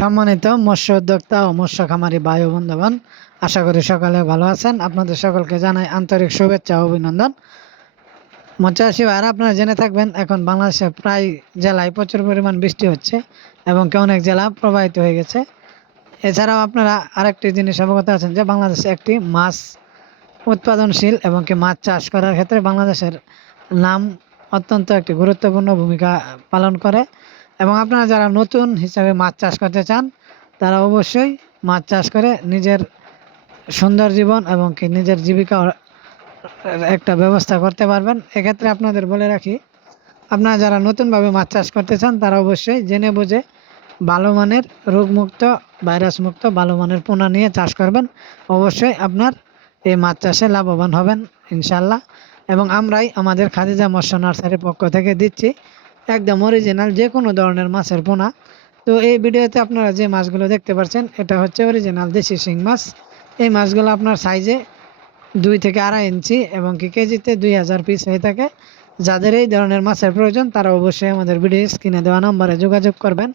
সম্মানিত মৎস্য উদ্যোক্তা ও মৎস্য খামারি ভাই ও বন্ধুগণ, আশা করি সকালে ভালো আছেন। আপনাদের সকলকে জানাই আন্তরিক শুভেচ্ছা ও অভিনন্দন। মৎস্যচাষী ভাইরা, আপনারা জেনে থাকবেন এখন বাংলাদেশে প্রায় জেলায় প্রচুর পরিমাণ বৃষ্টি হচ্ছে এবং অনেক জেলা প্রবাহিত হয়ে গেছে। এছাড়াও আপনারা আরেকটি জিনিস অবগত আছেন যে বাংলাদেশে একটি মাছ উৎপাদনশীল এবং মাছ চাষ করার ক্ষেত্রে বাংলাদেশের নাম অত্যন্ত একটি গুরুত্বপূর্ণ ভূমিকা পালন করে। এবং আপনারা যারা নতুন হিসাবে মাছ চাষ করতে চান তারা অবশ্যই মাছ চাষ করে নিজের সুন্দর জীবন এবং নিজের জীবিকা একটা ব্যবস্থা করতে পারবেন। এক্ষেত্রে আপনাদের বলে রাখি, আপনারা যারা নতুনভাবে মাছ চাষ করতে চান তারা অবশ্যই জেনে বুঝে ভালো মানের রোগমুক্ত ভাইরাসমুক্ত ভালো মানের পোনা নিয়ে চাষ করবেন। অবশ্যই আপনার এই মাছ চাষে লাভবান হবেন ইনশাল্লাহ। এবং আমরাই আমাদের খাদিজা মৎস্য নার্সারির পক্ষ থেকে দিচ্ছি একদম অরিজিনাল যে কোনো ধরনের মাছের পোনা। তো এই ভিডিওতে আপনারা যে মাছগুলো দেখতে পাচ্ছেন এটা হচ্ছে অরিজিনাল দেশি শিং মাছ। এই মাছগুলো আপনার সাইজে 2 থেকে 2.5 ইঞ্চি এবং কেজিতে 2000 পিস হয়ে থাকে। যাদের এই ধরনের মাছের প্রয়োজন তারা অবশ্যই আমাদের ভিডিও স্ক্রিনে দেওয়া নম্বরে যোগাযোগ করবেন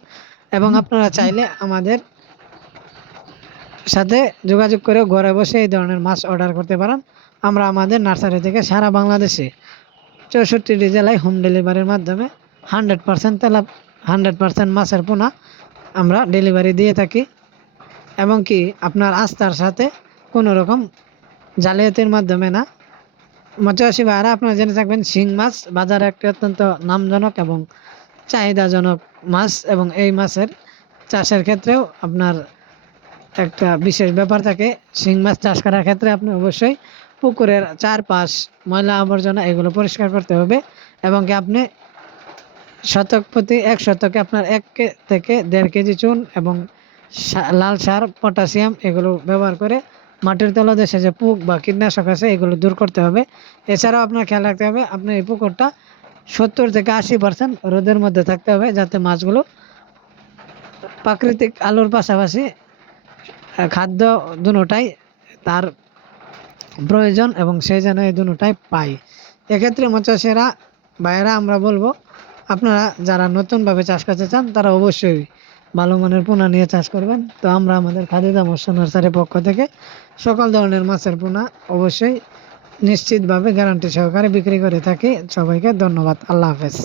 এবং আপনারা চাইলে আমাদের সাথে যোগাযোগ করে ঘরে বসে এই ধরনের মাছ অর্ডার করতে পারেন। আমরা আমাদের নার্সারি থেকে সারা বাংলাদেশে 64টি জেলায় হোম ডেলিভারির মাধ্যমে 100% মাছের পোনা আমরা ডেলিভারি দিয়ে থাকি এবং আপনার আস্থার সাথে কোনো রকম জালিয়াতির মাধ্যমে না। মৎস্যচাষী ভাইরা, আপনারা জেনে থাকবেন শিং মাছ বাজারে একটি অত্যন্ত নামজনক এবং চাহিদাজনক মাছ এবং এই মাছের চাষের ক্ষেত্রেও আপনার একটা বিশেষ ব্যাপার থাকে। শিং মাছ চাষ করার ক্ষেত্রে আপনি অবশ্যই পুকুরের চারপাশ ময়লা আবর্জনা এগুলো পরিষ্কার করতে হবে এবং আপনি শতক প্রতি 1 শতকে আপনার 1 থেকে 1.5 কেজি চুন এবং লাল সার পটাশিয়াম এগুলো ব্যবহার করে মাটির তলদেশে যে পোক বা কীটনাশক আছে এগুলো দূর করতে হবে। এছাড়াও আপনার খেয়াল রাখতে হবে আপনার এই পুকুরটা 70 থেকে 80% রোদের মধ্যে থাকতে হবে, যাতে মাছগুলো প্রাকৃতিক আলোর পাশাপাশি খাদ্য দুটোটাই তার প্রয়োজন এবং সেই যেন এই দুটোটাই পাই। এক্ষেত্রে মৎস্যচাষীরা ভাইয়েরা আমরা বলবো, আপনারা যারা নতুনভাবে চাষ করতে চান তারা অবশ্যই ভালো মানের পোনা নিয়ে চাষ করবেন। তো আমরা আমাদের খাদিজা মৎস্য নার্সারির পক্ষ থেকে সকল ধরনের মাছের পোনা অবশ্যই নিশ্চিতভাবে গ্যারান্টি সহকারে বিক্রি করে থাকি। সবাইকে ধন্যবাদ। আল্লাহ হাফেজ।